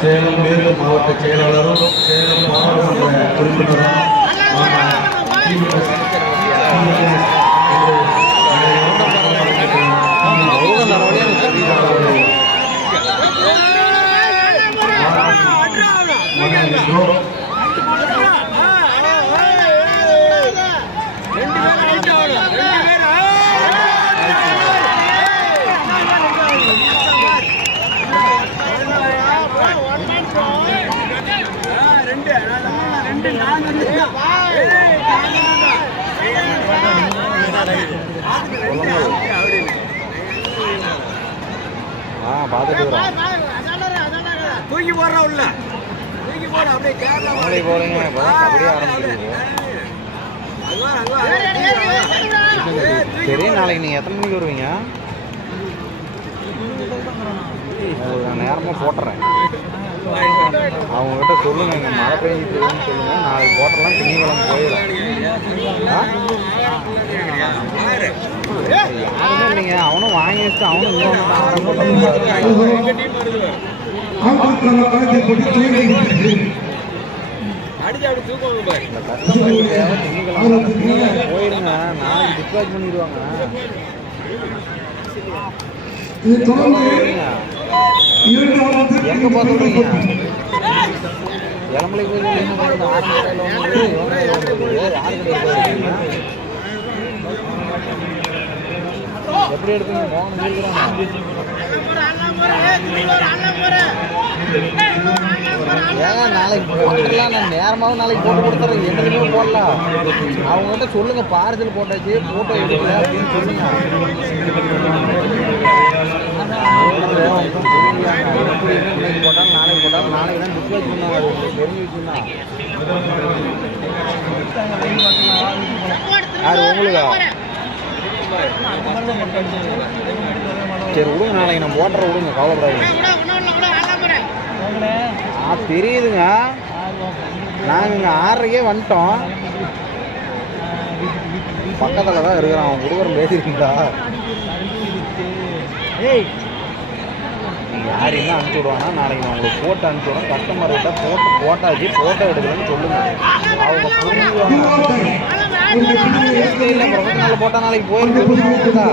சேலம் மேற்கு மாவட்ட செயலாளரும் சேலம் பாராளுமன்ற உறுப்பினரும் பார்த்துட்டு தூக்கி போடுற உள்ள தூக்கி போட அப்படியே கேரளா போறீங்க கபடி ஆரம்பிச்சிருக்கு. சரி, நாளைக்கு நீங்கள் எத்தனை மணிக்கு வருவீங்க? நான் நேரமாக போட்டுறேன். அவங்ககிட்ட சொல்லுங்கள், இங்கே மழை பெஞ்சிட்டுன்னு சொல்லுங்கள். நாளைக்கு போட்டெல்லாம் திங்கக்கிழமை போயிடும். யாருமே இல்லைங்க, அவனும் வாங்கி வச்சுட்டு அவனும் இன்னொன்று போயிடுங்க. நாளைக்கு டிஸ்பாச் பண்ணிடுவாங்க. எங்க பார்த்துருக்கீங்க? இளமலை எப்படி எடுப்பீங்க? மோகன் ஏன் நாளைக்கு போட்டுக்கலாம்? நான் நேரமாகவும் நாளைக்கு போட்டு கொடுத்துறேன். எதுலையுமே போடலாம். அவங்ககிட்ட சொல்லுங்க, பார்சல் போட்டாச்சு, போட்டோ எடுக்கல அப்படின்னு சொல்லுங்க. போட்டாலும் நாளைக்கு போட்டாலும் நாளைக்கு தான் டிஸ்பேச் பண்ணாங்க. தெரிஞ்சுக்கிட்டீங்கன்னா யார் உங்களுக்கா? சரி விடுங்க, நாளைக்கு நான் போட்டுற விடுங்க, கவலைப்படாதீங்க. தெரியுதுங்க, நாங்கள் இங்கே 6:30க்கே வந்துட்டோம். பக்கத்தில் தான் இருக்கிறான். அவன் கொடுக்குறோம், பேசியிருக்கீங்களா? நீங்கள் யாரையும் அனுப்பிச்சி விடுவானா? நாளைக்கு நான் உங்களுக்கு போட்டு அனுப்பிச்சி விடுவேன். கஸ்டமர்கிட்ட போட்டாச்சு, ஃபோட்டோ எடுக்கலன்னு சொல்லுங்கள். அவங்க புரிஞ்சுக்குவாங்க. இல்லை ப்ரொஃபஷனலில் போட்டால் நாளைக்கு போயிருக்கா?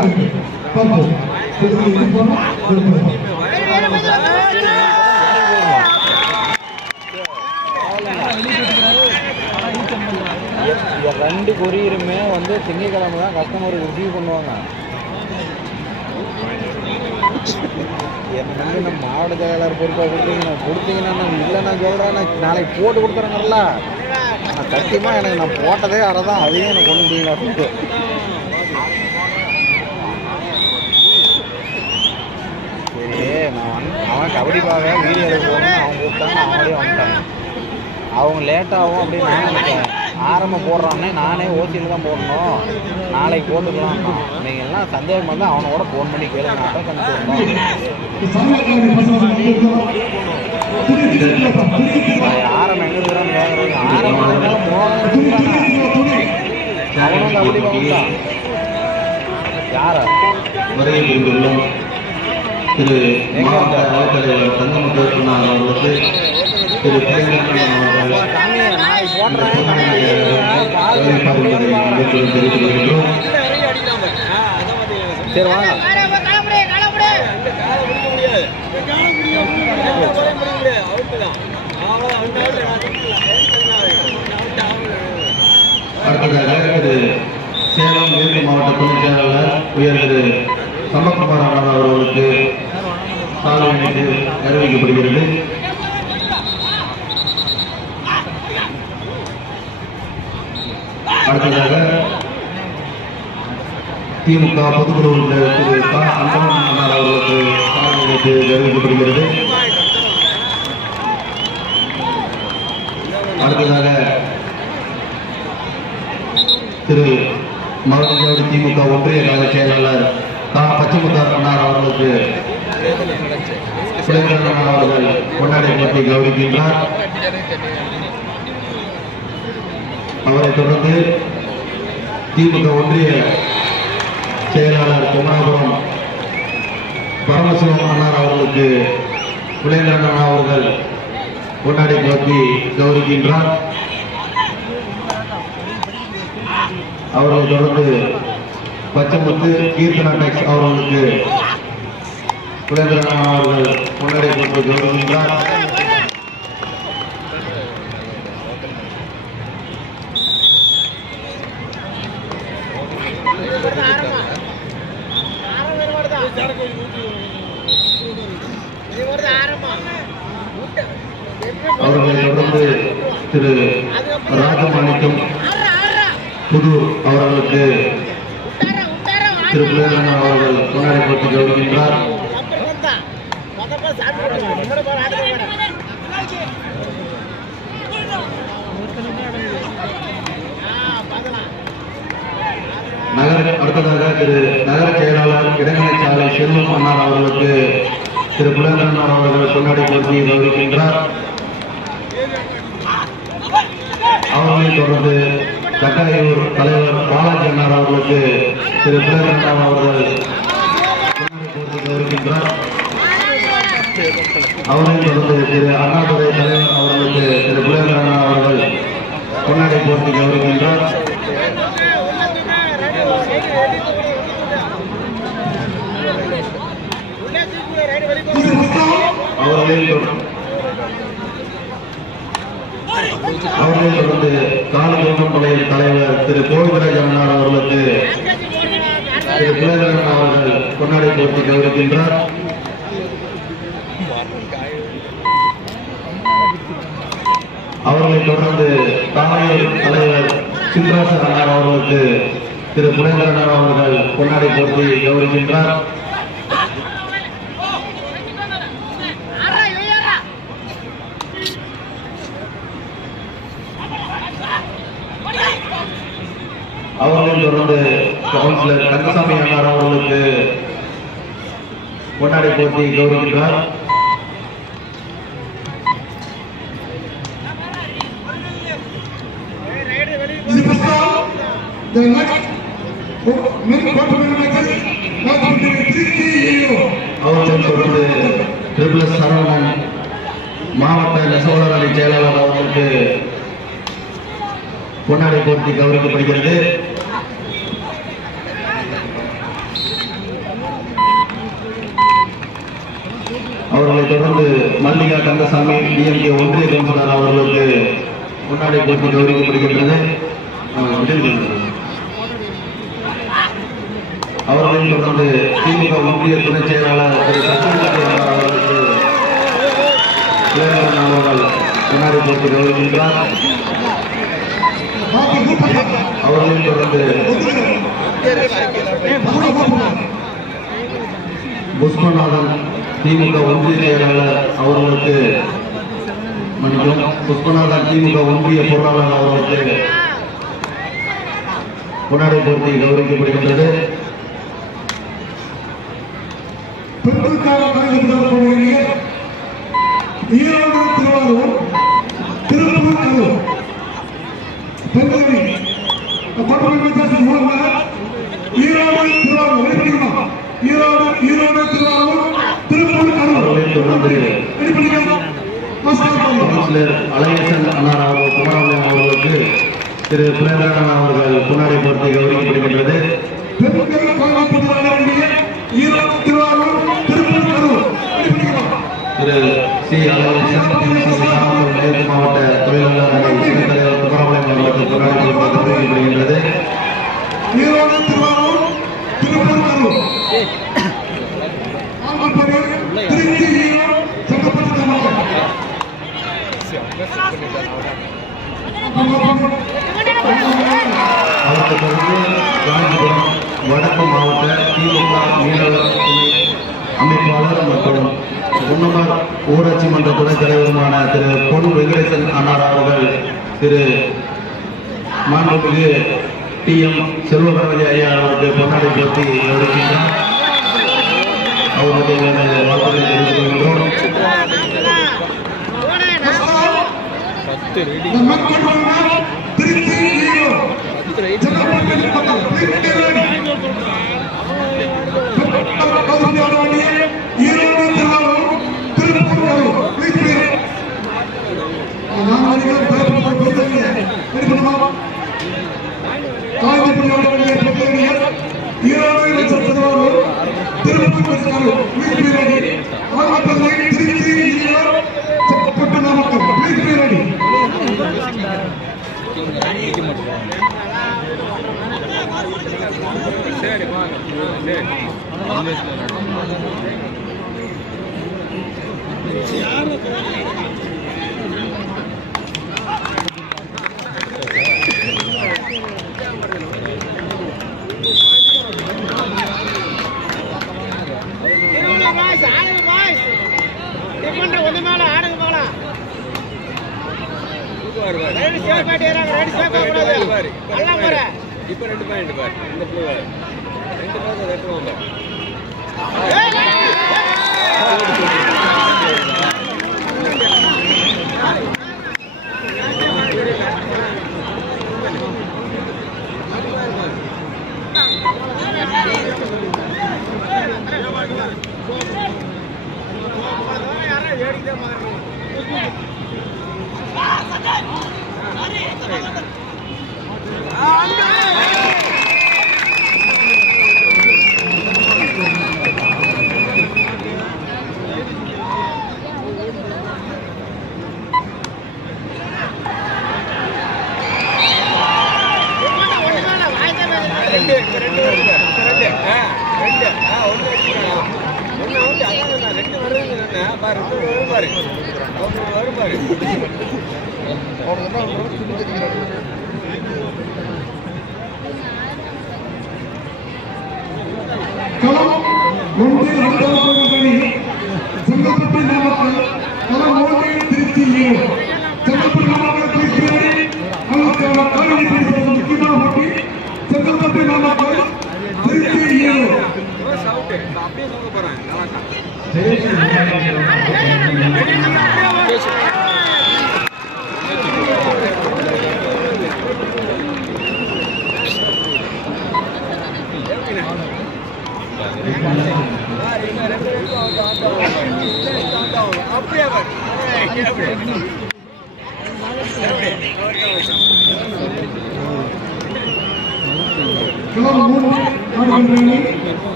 ரெண்டு கொரியருமே வந்து திங்கக்கிழமை தான் கஸ்டமருக்கு ரிசீவ் பண்ணுவாங்க. என்ன வந்து நம்ம மாவட்ட செயலாளர் பொறுப்பாக கொடுத்தீங்கன்னா நான் இல்லைன்னா சொல்கிறேன். நான் நாளைக்கு போட்டு கொடுத்துறேங்கல்ல. நான் சத்தியமாக எனக்கு நான் போட்டதே அரை தான். அதையும் எனக்கு கொண்டு முடியல. சரி, நான் அவன் கபடி பார்க்க வீடியோ எடுக்க போகணும்னு அவன் கூப்பிட்டாங்க. அவங்களே வந்துட்டாங்க. அவங்க லேட்டாகும் அப்படின்னு நான் நினைச்சேன். ஆரம்பம் போடுறான்னே நானே ஓசியில் தான் போடணும், நாளைக்கு போட்டுக்கலாம். நீங்கள் எல்லாம் சந்தேகம் வந்து அவனோட ஃபோன் பண்ணி கேளுங்க. அப்போ கண்டுபிடிக்கணும். ஆரம்பம் எங்கே இருக்கிறான்னு கேட்குறீங்க. ஆரம்பம் இருந்தாலும் அவனும் கபடி பார்க்கலாம். யாரா திரு மாவட்ட ஆட்சியர் தங்கமுத்து அவர்களுக்கு திரு சரி வாங்க. அடுத்ததாக திரு சேலம் மேற்கு மாவட்ட துணை செயலாளர் உயர் திரு சம்பத்குமார் அவர்களுக்கு சாலை அறிவிக்கப்படுகிறது. அடுத்ததாக திமுக பொதுக்குழு உறுப்பினர் திரு அன்பழகன் அவர்களுக்கு சாலை அறிவிக்கப்படுகிறது. அடுத்ததாக திரு மருதஞ்சாவடி திமுக ஒன்றிய கழக செயலாளர் பச்சைமுத்தார் அண்ணார் அவர்களுக்கு அவர்கள் கொண்டாடி பற்றி கௌரவிக்கின்றார். அவரை தொடர்ந்து திமுக ஒன்றிய செயலாளர் குமராபுரம் பரமசிவம் அண்ணார் அவர்களுக்கு குலேந்திரன் அண்ணா அவர்கள் கொண்டாடி பற்றி கௌரவிக்கின்றார். அவரை தொடர்ந்து பச்சைமுத்து கீர்த்தனா டெக்ஸ் அவர்களுக்கு குலேந்திரன் அவர்கள் கொண்டாடி பற்றி கௌரவிக்கின்றார். அவர்களை தொடர்ந்து திரு ராஜமாணிக்கம் புது அவர்களுக்கு திரு குலேந்திரன் அவர்கள் கொண்டாடி பற்றி கௌரவிக்கின்றார். அடுத்ததாக திரு நகர செயலாளர் இடங்கலை சாலை செல்வம் அண்ணார் அவர்களுக்கு திரு புலேந்திரன் அவர்கள் கொண்டாடி போட்டி கௌரவிக்கின்றார். அவர்களைத் தொடர்ந்து கட்டாயூர் தலைவர் பாலாஜி அண்ணார் அவர்களுக்கு திரு புலேந்திரன் அவர்கள் கொண்டாடி போட்டி கௌரவிக்கின்றார். அவரையும் தொடர்ந்து திரு அண்ணாதுரை தலைவர் அவர்களுக்கு திரு புலேந்திரன் அவர்கள் கொண்டாடி போட்டி கௌரவிக்கின்றார். அவர்களைத் தொடர்ந்து காலகோமன் தலைவர் திரு கோவிந்தராஜ் அண்ணார் அவர்களுக்கு திரு புலேந்திரன் அவர்கள் கொண்டாடி போட்டி கௌரவிக்கின்றார். அவர்களைத் தொடர்ந்து தாமையூர் தலைவர் சிந்தராசன் அண்ணார் அவர்களுக்கு திரு புலேந்திரன் அவர்கள் கொண்டாடி போட்டி கௌரவிக்கின்றார். அவர்களைத் தொடர்ந்து கவுன்சிலர் கந்தசாமி அண்ணார் அவர்களுக்கு கொண்டாடி போட்டி கௌரவிக்கின்றார். அவர்களைத் தொடர்ந்து ட்ரிபிள் சரவணன் மாவட்ட நெசவாளர் அணி செயலாளர் அவர்களுக்கு கொண்டாடி போட்டி கௌரவிக்கப்படுகிறது. அவர்களைத் தொடர்ந்து மல்லிகா கந்தசாமி டிஎம்கே ஒன்றிய கவுன்சிலர் அவர்களுக்கு கொண்டாடி போட்டி கௌரவிக்கப்படுகின்றது. அவர்களைத் தொடர்ந்து திமுக ஒன்றிய துணை செயலாளர் திரு சத்யநாராயண அவர்களுக்கு அவர்கள் கொண்டாடி போட்டி கௌரவிக்கின்றார். அவர்களைத் தொடர்ந்து புஷ்பநாதன் திமுக ஒன்றிய செயலாளர் அவர்களுக்கு புஷ்பநாதன் திமுக ஒன்றிய பொருளாளர் அவர்களுக்கு கொண்டாடி போட்டி கௌரவிக்கப்படுகின்றது. ஈரோடு திருவாரூர் திருப்பூர் கரூர் பெண்களி வித்தியாசம் மூலமாக ஈரோடு திருவாரூர் ஈரோடு திருவாரூர் திருப்பூர் கரூர் கவுன்சிலர் அழகேசன் அண்ணார் அவர்கள் குமாரபாளையம் அவர்களுக்கு திரு புலேந்திரன் அவர்கள் கொண்டாடி போட்டி கௌரவிக்கப்படுகின்றது. ஈரோடு திருவாரூர் திருப்பூர் கரூர் திரு சி அழகேசன் மேற்கு மாவட்ட தொழிலாளர் அணி துணைத் தலைவர் குமாரபாளையம் அவர்களுக்கு கொண்டாடி போட்டி கௌரவிக்கப்படுகின்றது. ஈரோடு திருவாரூர் திருப்பூர் கரூர் திருச்சி ஈரோடு சட்டப்பட்ட அவருக்கு பிறகு காஞ்சிபுரம் வடக்கு மாவட்ட திமுக மீனவர் அமைப்பாளர் மற்றும் முன்னவர் ஊராட்சி மன்ற துணைத் தலைவருமான திரு பொன் வெங்கடேசன் அண்ணார் அவர்கள் திரு மாண்புமிகு TM செல்வகணபதி ஐயா அவருக்கு கொண்டாடி போட்டி எடுக்கின்றார். அவர்களுடைய வாழ்த்துக்களை தெரிவித்துக் கொள்கின்றோம். திருச்சி ஈரோடு திருவாரூர் திருப்பூர் இப்ப 2 பாயிண்ட் பாரு இந்த ப்ளூ 2 பேர் ரெட்டுவாங்க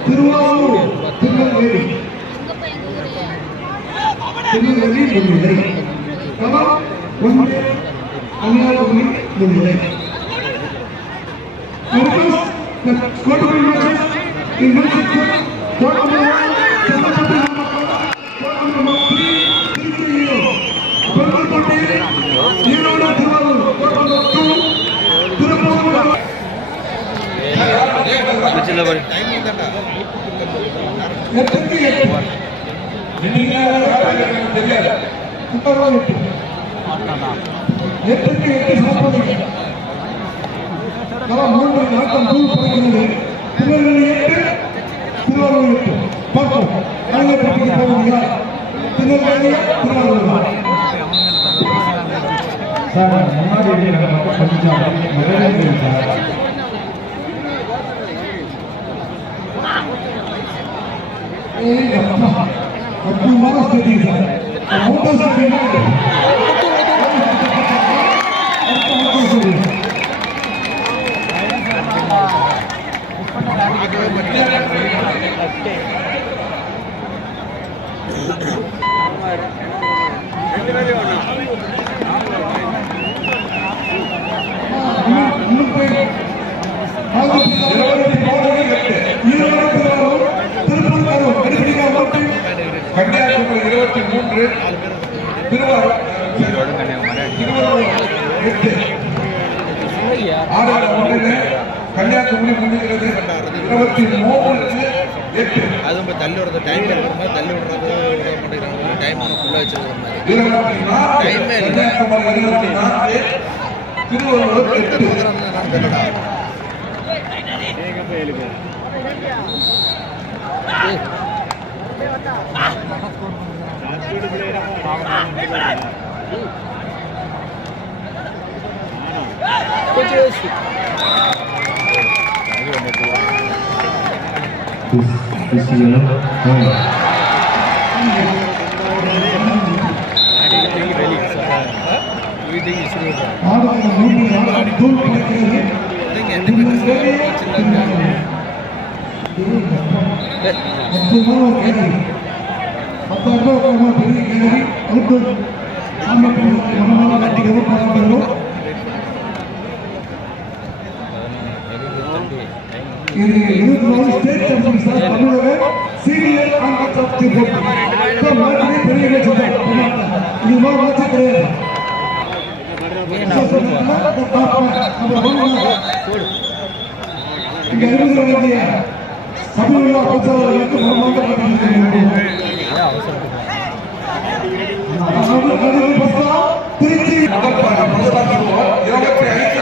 திருவாரூர் திருநெல்வேலி முன்னிலை களம் 1 கன்னியாகுமரி முன்னிலை. கன்னியாகுமரி 23 திருவாரூர் 6 கன்னியாகுமரி முன்னிலை 23-8. அது தள்ளி விடுறது டைம் இருக்கிற தள்ளி விடுறது விட மாட்டேங்கிறாங்க. டைம் ஃபுல்லாக வச்சிருக்கிற மாதிரி டைமே இல்லை. திருவாரூர் 8.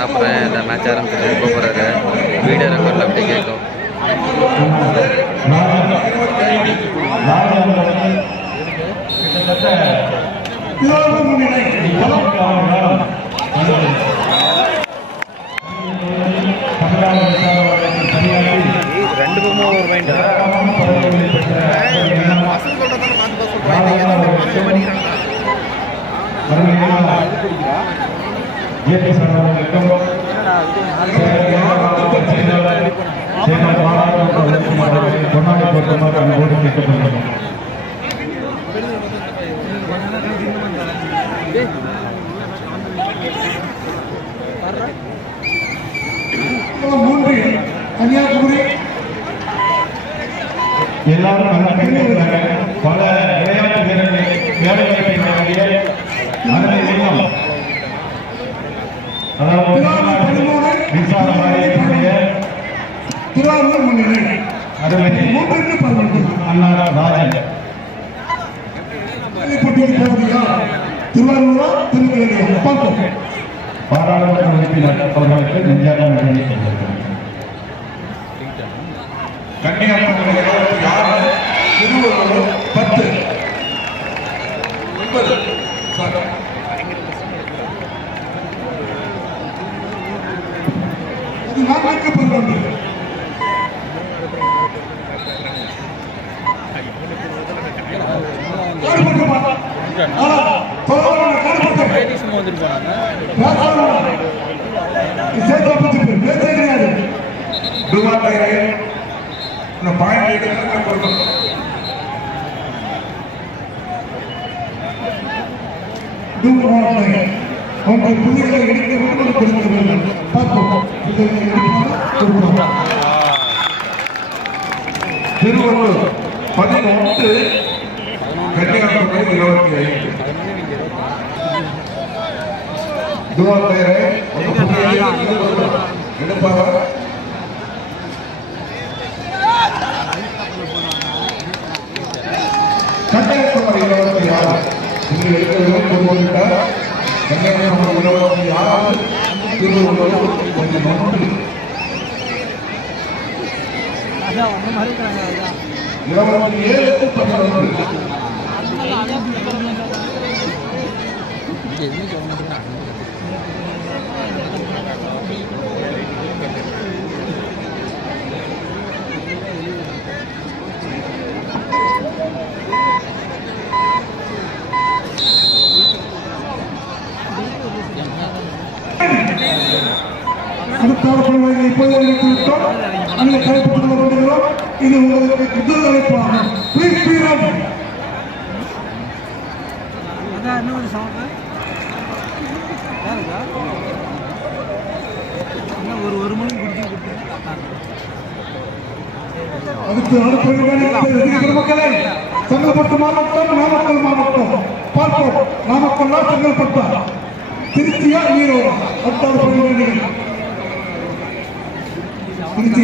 அப்புறம் இந்த மேட்ச் ஆரம்பிச்சுட்டு போகிறாரு வீடியோ ரெக்கார்டில் அப்படி கேட்கும். ரெண்டு பக்கமும் ஒரு பாயிண்ட் கன்னியாகுமரி எல்லாரும் நல்ல கைவிடுறாங்க. பல விளையாட்டு வீரர்களை வேலைவாய்ப்பை வழங்கிய அருமை உள்ளம், அதாவது மின்சாரவாரியத்தினுடைய திருவாரூர் முன்னிலை அருமை 3-12 அண்ணா ராஜன் போட்டியில் போவதில்லை. திருவாரூரா திருநெல்வேலியா பார்ப்போம். பாராளுமன்ற உறுப்பினர் அவர்களுக்கு நெஞ்சாக நன்றி தெரிவிக்கிறேன். கன்னியாகுமரி 26, திருவள்ளூர் 10. 9 சார். இது 4-12. உங்கள் புள்ளிகளை எடுக்க விடுதலை கொடுக்கிறார்கள். பார்ப்போம். திருவள்ளூர் 11, கன்னியாகுமரி 25. துவாரே எடுப்பாக கன்னியாகுமரி 26 இங்கு எடுக்கிறவர்கள் கொண்டுவிட்டார். கன்னியாகுமரி 26, திருவள்ளூர் 11. 27-11. அடுத்த இப்போது விட்டோம். அங்கே கைப்பற்றுக் கொண்டிருக்கிறோம். இது உங்களுக்கு முதல் அழைப்பாகும். ஒரு மணி அடுத்து மக்களே, செங்கல்பட்டு மாவட்டம், நாமக்கல் மாவட்டம் பார்ப்போம். நாமக்கல்லா செங்கல்பட்டா, திருச்சியா ஈரோடு? அடுத்த திருச்சி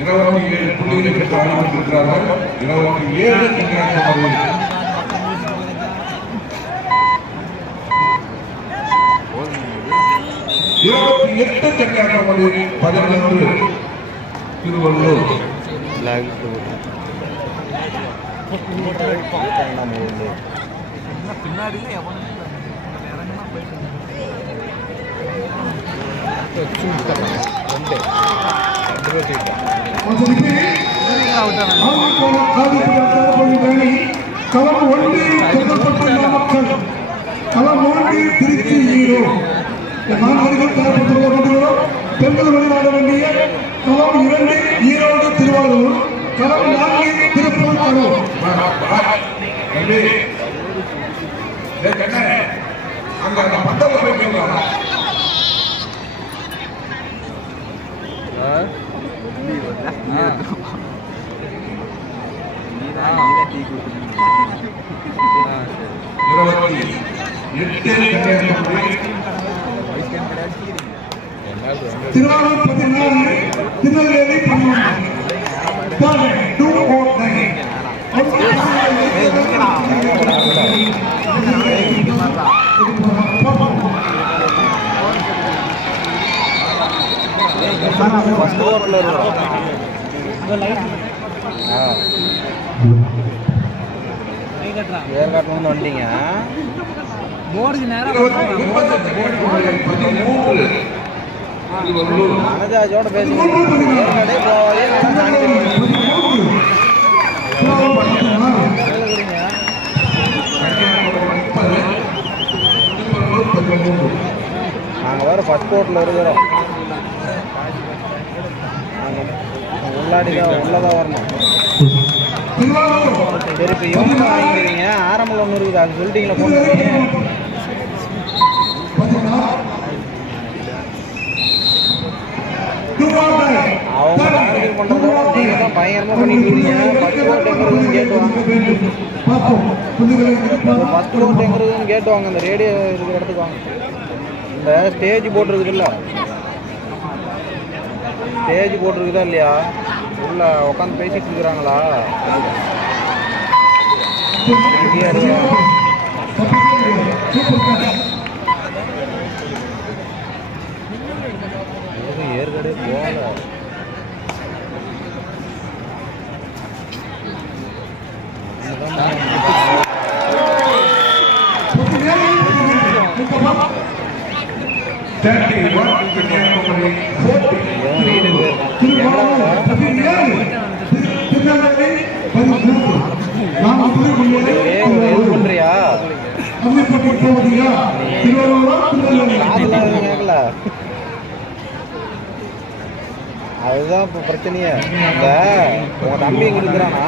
27 புள்ளிகளை பெற்று ஆரம்பித்திருக்கிறார்கள். 27 கன்னியாகுமரி. 28 கன்னியாகுமரி, 11 திருவள்ளூர். பின்னாடி களம் 1 செங்கல்பட்டு நாமக்கல், களம் 3 திருச்சி ஈரோடு. 4 அணிகள் தயார்படுத்தப்படுகிறோம். பெண்கள் வெளிநாட வேண்டிய களம் 2 ஈரோடு திருவாரூர், களம் 4 திருப்பூர் கரூர். அங்க பந்தல போய் திருவாரூர் 14, திருநெல்வேலி 12. ஃபர்ஸ்ட் கோர்ட்டில் இருக்கிறோம். ஏற்காட்டிலேருந்து வந்துட்டீங்க. மனஜாஜோட பேசுங்க. ஏற்காடே போவாதே நல்லா காணிக்கிறீங்க. நாங்கள் வேறு ஃபஸ்ட் கோர்ட்டில் இருக்கிறோம். உள்ளாடி தான் உள்ளதான் வரணும். சரி, இப்போ இவங்க வாங்கிக்கிறீங்க. ஆரம்பில் ஒன்று இருக்குது, அது சொல்லிட்டீங்களா? போட்டு அவங்க டார்கெட் பண்ணுறதோட நீங்கள் தான் பயங்கரமாக பண்ணிட்டு இருக்கீங்க. ஃபஸ்ட் கோர்ட் எங்கிறதுன்னு கேட்டுவாங்க. ஃபஸ்ட் கோர்ட் எங்கிறதுன்னு கேட்டுவாங்க. அந்த ரேடியோ இருக்கிற இடத்துக்கு வாங்க. இந்த ஸ்டேஜ் போட்டிருக்குதுல்ல, ஸ்டேஜ் போட்டிருக்குதா இல்லையா? உள்ள உட்காந்து பேசிட்டு இருக்கிறாங்களா? ஏற்கனவே போகல. பண்றியா? கேட்கல. அதுதான் இப்போ பிரச்சனையே. இந்த உங்க தம்பி எங்க இருக்கிறானா?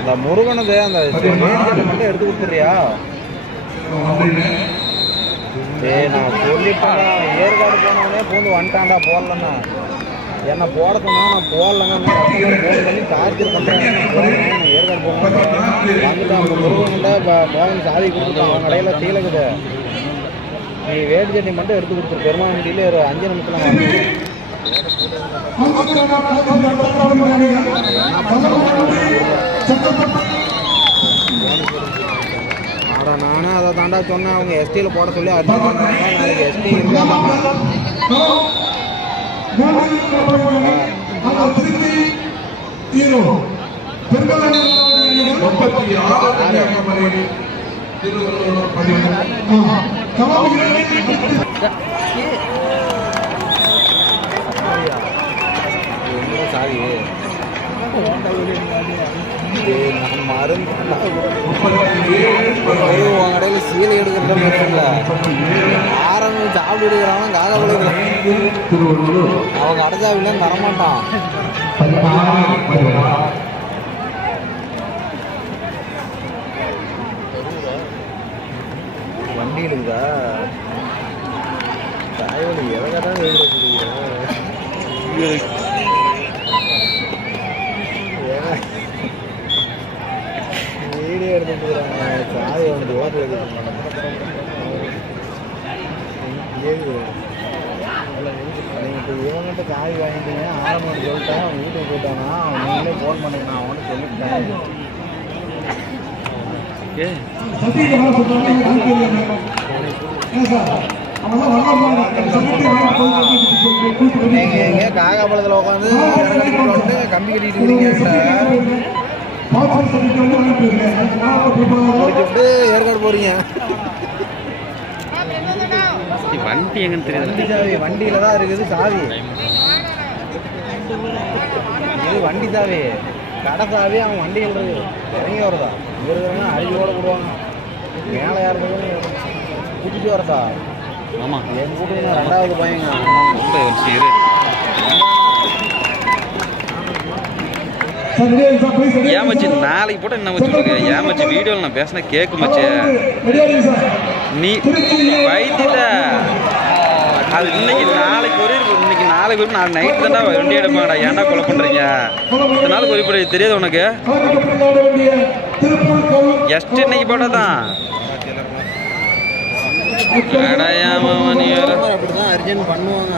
இந்த முருகனுக்கு அந்த மட்டும் எடுத்து கொடுத்துறியா? நான் சொல்லிட்டேன்டா. ஏற்காடு போனவனே பூந்து வந்துட்டான்டா. போடலண்ணா என்ன போட சொன்னா நான் போடலங்க. ஃபோன் பண்ணி டார்ச்சர் பண்ணுறேன். ஏற்காடு போனேன் வந்துட்டான். அந்த முருகன்கிட்ட போகணும் சாவி கொடுத்துட்டான். அவன் கடையில் சீலக்குது. நீ வேட்டு சட்னி மட்டும் எடுத்து கொடுத்துரு. பெருமாண்டியில் ஒரு 5 நிமிஷத்தில் நானும் அதை தாண்டா சொன்னேன். அவங்க எஸ்டியில் போட சொல்லி அது நாளைக்கு எஸ்டி சாரி மருந்து கடையில் சீலை எடுக்கிற இல்லை. ஆரம்பி சாப்பிட்டு எடுக்கிறாங்க. காகப்பட அவங்க அடைச்சாவிலேயும் தரமாட்டான். வண்டி இருக்குதா? தாய்வழி எதை தான் வீடியோ எடுத்துக்கிறாங்க. சாதி வந்து ஓட்டு எடுக்க நீங்கள் இப்போ இவங்ககிட்ட காய் வாங்கிட்டீங்க. ஆரம்பம் சொல்லிட்டேன். அவன் வீட்டுக்கு போயிட்டானா? அவன் நீங்களே ஃபோன் பண்ணிக்கணும். அவன்கிட்ட சொல்லிட்டேன். நீங்கள் எங்கே காகாபலத்தில் உட்காந்து கம்பி கட்டிட்டு இருக்கீங்க. ஏற்காடு போறீங்க. வண்டி எங்கன்னு தெரியாது. வண்டியில தான் இருக்குது சாவி. இது வண்டி சாவி, கடை சாவி. அவன் வண்டியில் இருக்கு. இறங்கி வரதா இருக்கிறவங்க அழிஞ்சு ஓட போடுவாங்க. மேலே யாருக்கு கூட்டிட்டு வரதா? ஆமாம், என் கூட்டுங்க 2வது பையங்க. ஏமாச்சு நாளைக்கு போட்டு என்ன வச்சுருக்க? ஏமாச்சு வீடியோவில் நான் பேசினா கேட்குமாச்சு. நீ வைத்தில அது நாளைக்கு நாளைக்கு நைட்டு தான்டா வண்டி எடுப்பாங்கடா. ஏன்டா கொலை பண்ணுறீங்க? இந்த நாளுக்கு ஒரு தெரியாது உனக்கு? எஸ்ட் இன்னைக்கு போட்டால் தான் அப்படிதான் அர்ஜென்ட் பண்ணுவாங்க.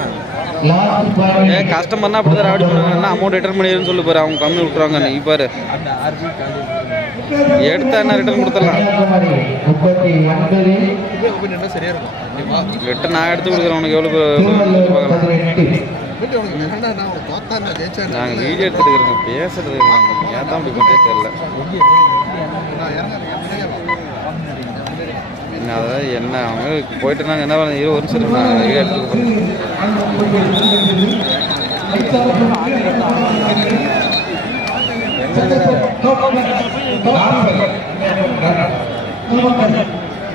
கஸ்டமர்னா அப்படி தான் ராவடி பண்ணுவாங்க. அமௌண்ட் ரிட்டர்ன் பண்ணிடுன்னு சொல்லி பாரு, அவங்க கம்மி விட்டுருவாங்க. நீ பாரு எடுத்தா என்ன ரிட்டர்ன் கொடுத்துடலாம். ரிட்டர்ன் நான் எடுத்து கொடுக்குறேன். உனக்கு எவ்வளோ நாங்கள் வீடியோ எடுத்துட்டு இருக்கிறோங்க, பேசுறது இருக்காங்க. ஏன் தான் அப்படி பண்ணே தெரியல. அதாவது என்ன அவங்க போயிட்டு இருந்தாங்க. என்ன பண்ண 20 வருஷம் நான் வீடியோ எடுத்துட்டு போகிறேன்.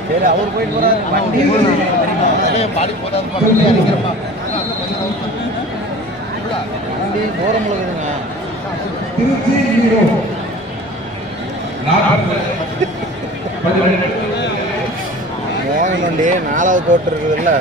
சரி அவர் போயிட்டு போறாரு. வண்டி போறவங்களுக்கு இருக்குங்க. மோகன் வண்டி 4வது கோட்டு இருக்குதுல்ல.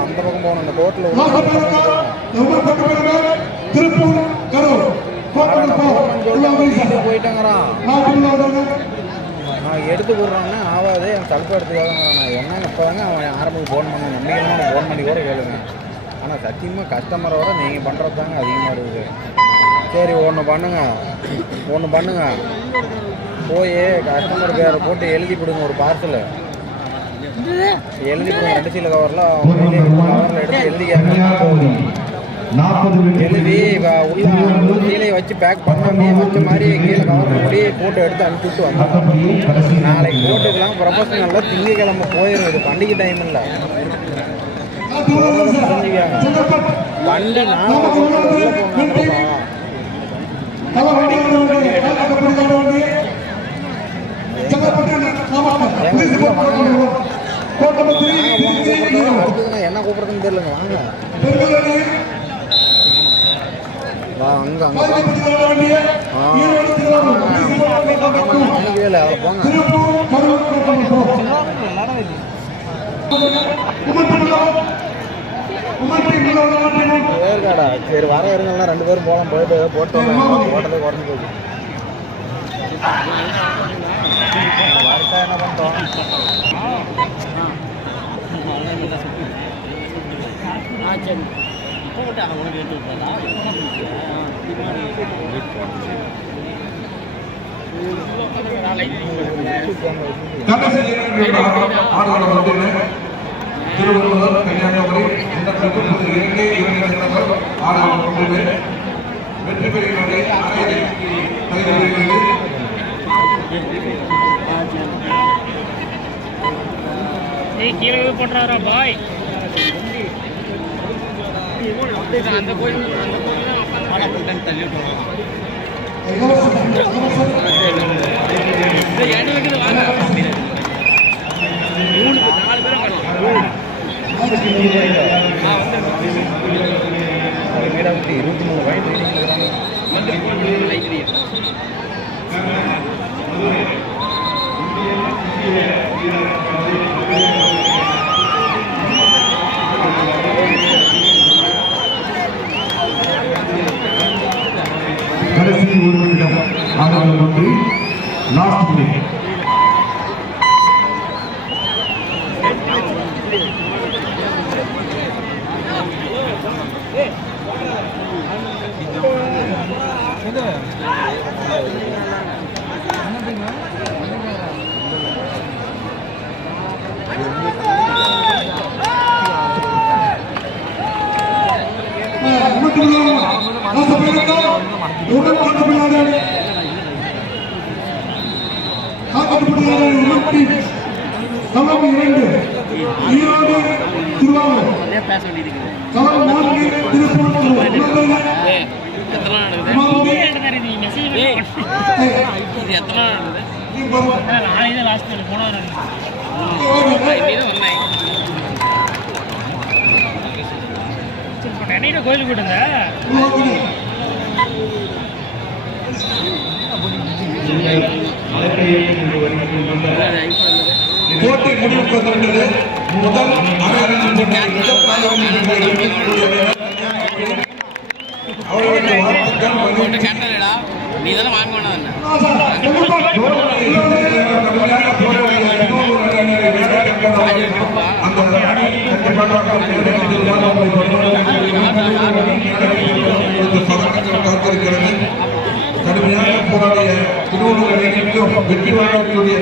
அந்த பக்கம் போகணும். அந்த கோட்டில் போயிட்டாங்கிறான். நான் எடுத்து கொடுறாங்கன்னா ஆகாது, என் தடுப்பு எடுத்துக்காதங்கிறான். நான் என்னங்க இப்போ தாங்க அவன் ஆரம்பத்துக்கு ஃபோன் பண்ண நம்பிக்கையான ஃபோன் பண்ணி கூட கேளுங்க. ஆனால் சத்தியமாக கஸ்டமரோட நீங்கள் பண்ணுறது தாங்க அதிகமாக இருக்குது. சரி ஒன்று பண்ணுங்க போய் கஸ்டமர் பேரை போட்டு எழுதி கொடுங்க. ஒரு பார்சல் எழுதி கொடுங்க. 2 சீல கவரில் எடுத்து எழுதிக்காங்க. எழுதி உள்ள கீழே வச்சு பேக் பண்ணாமே வச்ச மாதிரி கீழே கவர் பண்ணி போட்டோ எடுத்து அனுப்பிச்சுட்டு வந்தோம். நாளைக்கு போட்டுக்கலாம். ப்ரொஃபஷனலில் திங்கக்கிழமை போயிடும். இது பண்டிகை டைம் இல்லை. வண்டி 4 என்ன கூப்பிடுறதுன்னு தெரியலங்க. வாங்க அங்க போங்க. ஏற்காடா சரி வர இருங்கன்னா 2 பேரும் போகலாம். போயிட்டு போட்டு ஓட்டத்தை குறைஞ்சி போச்சு. என்ன பண்ணிட்டோம் திருவள்ளுவர் கன்னியாகுமரி வெற்றி பெறுகிறது. கீழே போட்டுறாரா பாய் அந்த கோயில் தள்ளி விட்டுருவாங்க. வாங்க 3-4 பேரும் வீடா விட்டு 23 வயது கடைசி 1 நிமிடம் ஆடுகள் ஒன்று லாஸ்ட் மினிட். எத்தனை லாஸ்ட் போன இன்னும் வந்தேன் என்னையில கோயிலுக்கு போயிட்டு போட்டி முடிவுக்கு வந்திருக்கிறது. முதல் அவர்களுடைய வாழ்த்துக்கள் மகிழ்ச்சி. கேட்டலடா நீ தானே வாங்க வேணாம் காத்திருக்கிறது. கடுமையாக போராடிய திருவள்ளூர் அணியினருக்கும் வெற்றி வாய்ப்புடைய